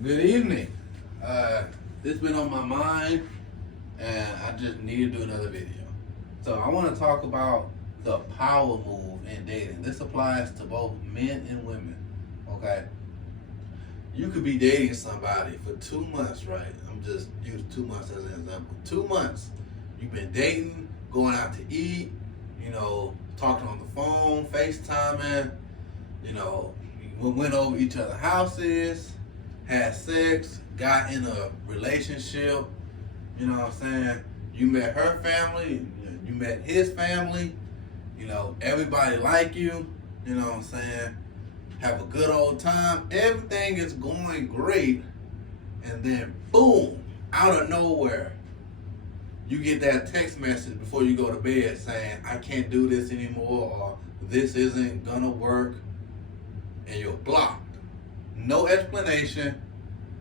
Good evening. This been on my mind, and I just need to do another video. So I want to talk about the power move in dating. This applies to both men and women. Okay, you could be dating somebody for 2 months, right? I'm just using 2 months as an example. 2 months, you've been dating, going out to eat, talking on the phone, FaceTiming, we went over each other's houses, had sex, got in a relationship, you know what I'm saying? You met her family, you met his family, everybody like you, you know what I'm saying? Have a good old time. Everything is going great, and then boom, out of nowhere, you get that text message before you go to bed saying, I can't do this anymore, or this isn't gonna work, and you're blocked. No explanation,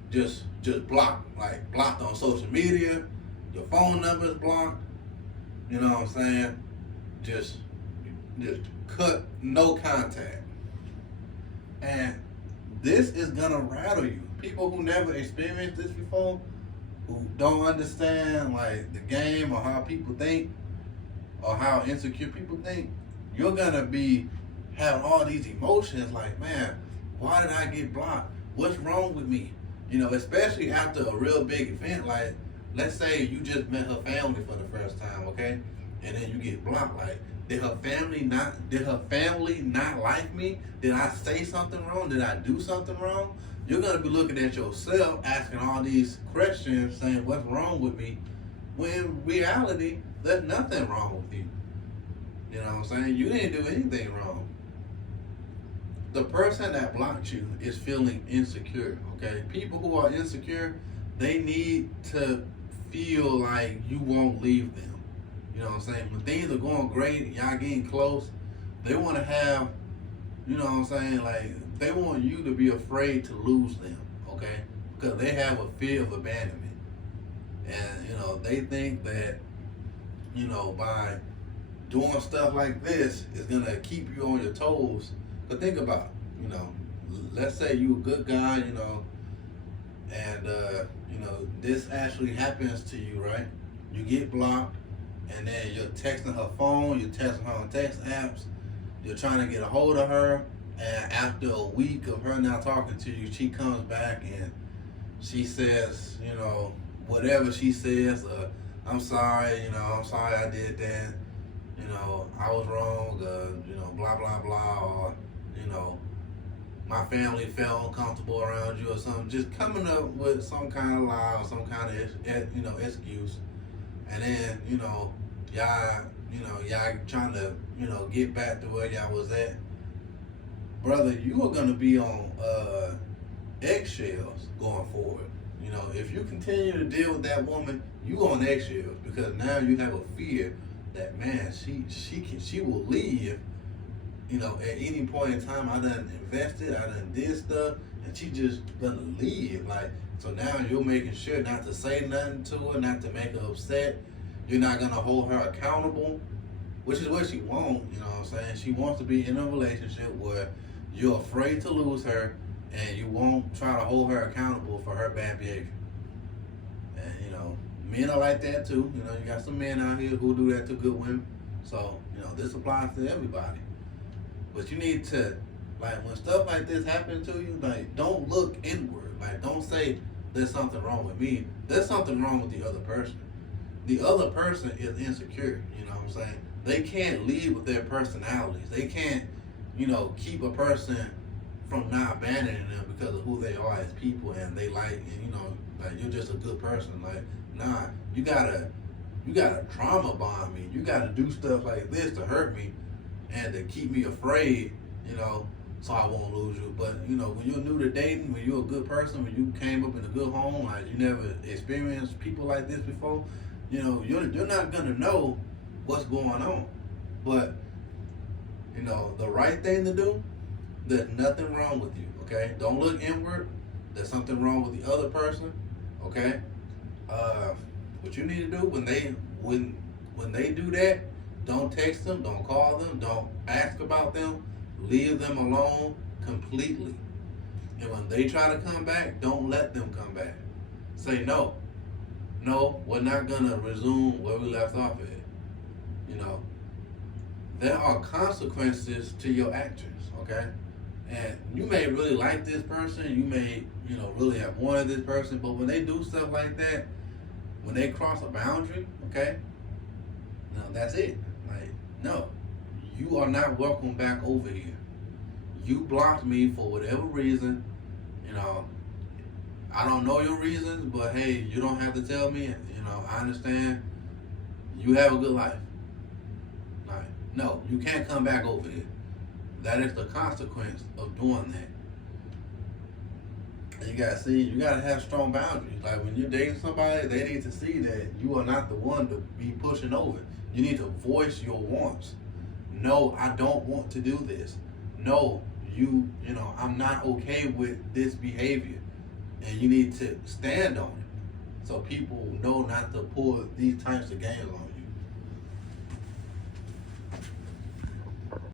just blocked, like blocked on social media, your phone number is blocked, you know what I'm saying? Just cut, no contact. And this is gonna rattle you. People who never experienced this before, who don't understand like the game or how people think or how insecure people think, you're gonna be having all these emotions like, man, why did I get blocked? What's wrong with me? Especially after a real big event, like let's say you just met her family for the first time, okay? And then you get blocked. Like, did her family not like me? Did I say something wrong? Did I do something wrong? You're gonna be looking at yourself, asking all these questions, saying, what's wrong with me? When in reality, there's nothing wrong with you. You know what I'm saying? You didn't do anything wrong. The person that blocked you is feeling insecure, okay? People who are insecure, they need to feel like you won't leave them. You know what I'm saying? When things are going great, y'all getting close, they want to have, you know what I'm saying, like they want you to be afraid to lose them, okay? Because they have a fear of abandonment. And, they think that, by doing stuff like this is going to keep you on your toes. But think about it, let's say you a good guy, and, this actually happens to you, right? You get blocked, and then you're texting her phone, you're texting her on text apps, you're trying to get a hold of her, and after a week of her not talking to you, she comes back and she says, whatever she says, I'm sorry, I'm sorry I did that, I was wrong, blah, blah, blah, or, my family felt uncomfortable around you or something, just coming up with some kind of lie or some kind of, excuse. And then, y'all trying to, get back to where y'all was at. Brother, you are going to be on eggshells going forward. If you continue to deal with that woman, you on eggshells because now you have a fear that, man, she will leave. At any point in time, I done invested, I done did stuff, and she just gonna leave. Like, so now you're making sure not to say nothing to her, not to make her upset. You're not gonna hold her accountable, which is what she wants, you know what I'm saying? She wants to be in a relationship where you're afraid to lose her and you won't try to hold her accountable for her bad behavior. And, men are like that too. You got some men out here who do that to good women. So, this applies to everybody. But you need to, like, when stuff like this happens to you, like, don't look inward. Like, don't say, there's something wrong with me. There's something wrong with the other person. The other person is insecure, you know what I'm saying? They can't lead with their personalities. They can't, keep a person from not abandoning them because of who they are as people and they like, and, like, you're just a good person. Like, nah, you gotta trauma bond me. You gotta do stuff like this to hurt me and to keep me afraid, so I won't lose you. But, when you're new to dating, when you're a good person, when you came up in a good home, like you never experienced people like this before, you're not going to know what's going on. But, the right thing to do, there's nothing wrong with you, okay? Don't look inward. There's something wrong with the other person, okay? What you need to do when they do that, don't text them, don't call them, don't ask about them, leave them alone completely. And when When they try to come back, don't let them come back. Say no. No, we're not gonna resume where we left off at. You know, there are consequences to your actions, okay? And you may really like this person, you may, really have wanted this person, but when they do stuff like that, when they cross a boundary, okay, no, that's it. Like, no, you are not welcome back over here. You blocked me for whatever reason, I don't know your reasons, but hey, you don't have to tell me, I understand. You have a good life. Like, no, you can't come back over here. That is the consequence of doing that. And you gotta have strong boundaries. Like when you're dating somebody, they need to see that you are not the one to be pushing over. You need to voice your wants. No, I don't want to do this. No, I'm not okay with this behavior. And you need to stand on it. So people know not to pull these types of games on you.